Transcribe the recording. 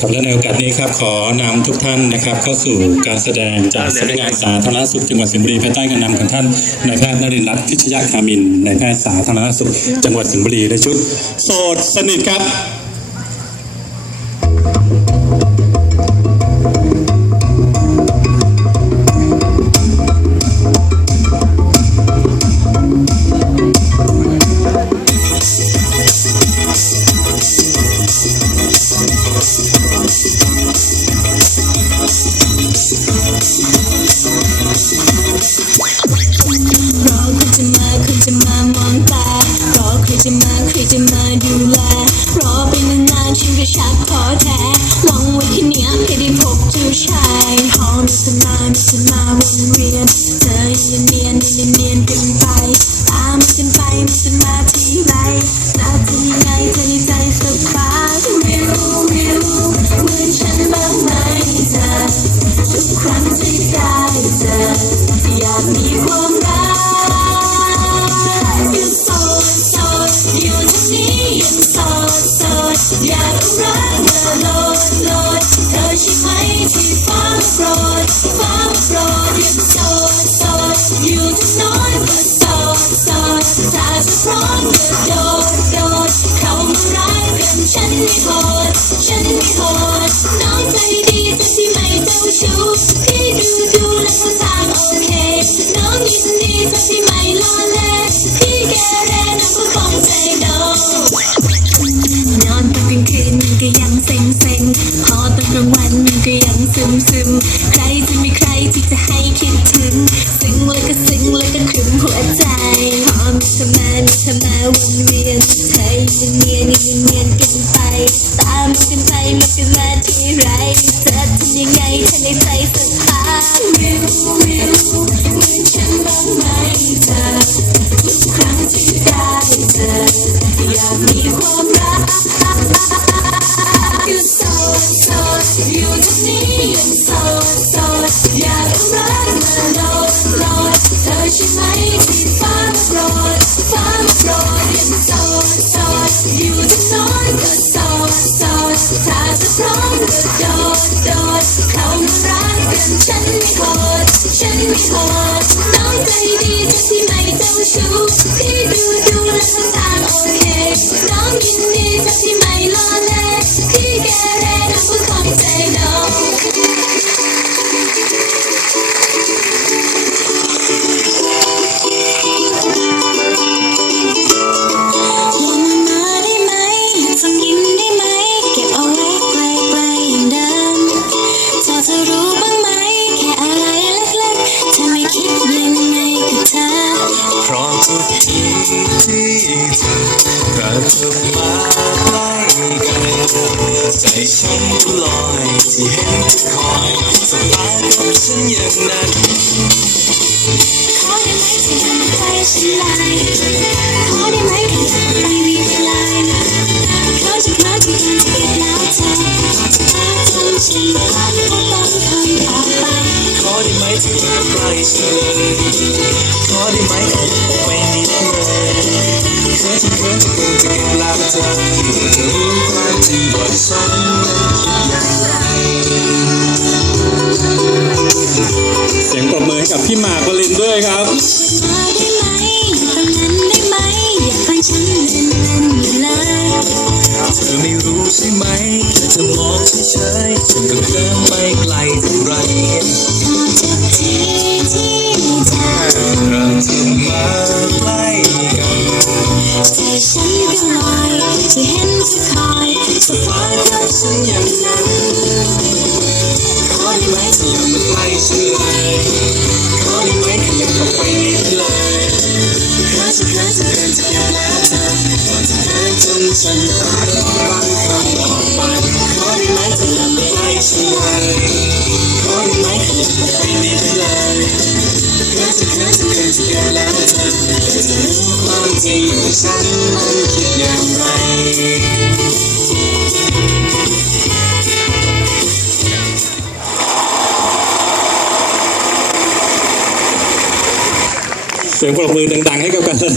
ครับและในโอกาสนี้ครับขอนำทุกท่านนะครับเข้าสู่การแสดงจากสำนักงานสาธารณสุขจังหวัดสิงห์บุรีภายใต้การนำของท่านนายแพทย์นรินทร์รัตน์พิชยคามินนายแพทย์สาธารณสุขจังหวัดสิงห์บุรีในชุดโสดสนิทครับใครจะมาดูแลรอไปนานๆฉันก็ชักท้อแท้หวังไว้แค่เนี้ยแค่ได้พบเจ้าชายพอมีเธอมาวนเวียนเธอเนียนกันไปตามกันไปมีเธอมาทีไรแล้วทำยังไงเธอในใจสบายวิวเหมือนฉันบ้างไหมเธอทุกครั้งที่ได้เจออยากมีความรักอยู่ที่นี่ยังโสดอยากรักมาโลดเธอใช่ไหมที่ฟ้าโปรดยังโสดอยู่ที่น้อยก็โสดถ้าจะพร้อมก็โดดเข้ามารักกันฉันไม่โหดน้องใจดีแต่ที่ไม่เจ้าชู้พี่ดูแล้วท่าทางโอเคน้องยินดีแต่ที่ไม่ล้อเล่นพี่แกเรน้องก็คงใจโดนอนตอนกลางคืนมันก็ยังเซ็งพอตอนกลางวันมันก็ยังซึมใครจะมีใครที่จะให้คิดถึงซึ้งแล้วก็ครึ้มหัวใจพอมีเธอมาวนเวียนเธอยังเนียนกันไปตามกันไปมาทีไรเธอทำยังไงเธอในใจสักพักวิวเหมือนฉันบ้างไหมเธอทุกครั้งที่ได้เจออยากมีความรักอยู่โสดอยู่ที่นี่ยังโสดอยากรักมาโลดเธอใช่ไหมที่ฟ้าโปรดยังโสดอยู่ที่น้อยก็โสดถ้าจะพร้อมก็โดดเข้ามารักกันฉันไม่โหดน้องใจดีแต่ที่ไม่เจ้าชู้พี่ดูแล้วท่าทางโอเคน้องยินดีแต่ที่ไม่ล้อเล่นพี่แกเรน้องก็คงใจโดนกระเธอมาใกล้กันใจฉันก็ลอยที่เห็นเธอคอยสบตากับฉันอย่างนั้นขอได้ไหมที่ทำใจฉันลายขอได้ไหมแค่ทำไปมีเวลาเขาจะเก็บแล้วเธอทำฉันพลาดเพราะต้องทำออกไปขอได้ไหมที่เธอใกล้ฉันเลยขอได้ไหมขยับไปนิดเลยเขินจะเกิดแล้วเธอจะรู้ความจริงว่าฉันนั้นอย่างไรเสียงปรบมือให้กับพี่หมากปรินด้วยครับมาได้ไหมตรงนั้นได้ไหมอยากฟังฉันเล่นอยู่เลยเธอไม่รู้ใช่ไหมแค่จะมองเฉยๆฉันก็เดินไม่ไกลเท่าไรพอจะที่เธอกระเธอมาใกล้กันใจฉันก็ลอยที่เห็นเธอคอยสบตากับฉันอย่างนั้นขอได้ไหมเธออย่ามาใกล้ฉันเลยขอได้ไหมขยับออกไปนิดเลยเขินจะเกินจะเก็บแล้วเธอก่อนจะเดินจนฉันต้องรักคำต่อไปขอได้ไหมเธออย่ามาใกล้ฉันเลยขอได้ไหมขยับออกไปนิดเลยเขินจะเกินจะเก็บแล้วเธอจะรู้ความจริงว่าฉันนั้นคิดอย่างไรเสียงปรบมือดังๆให้กับการแสดง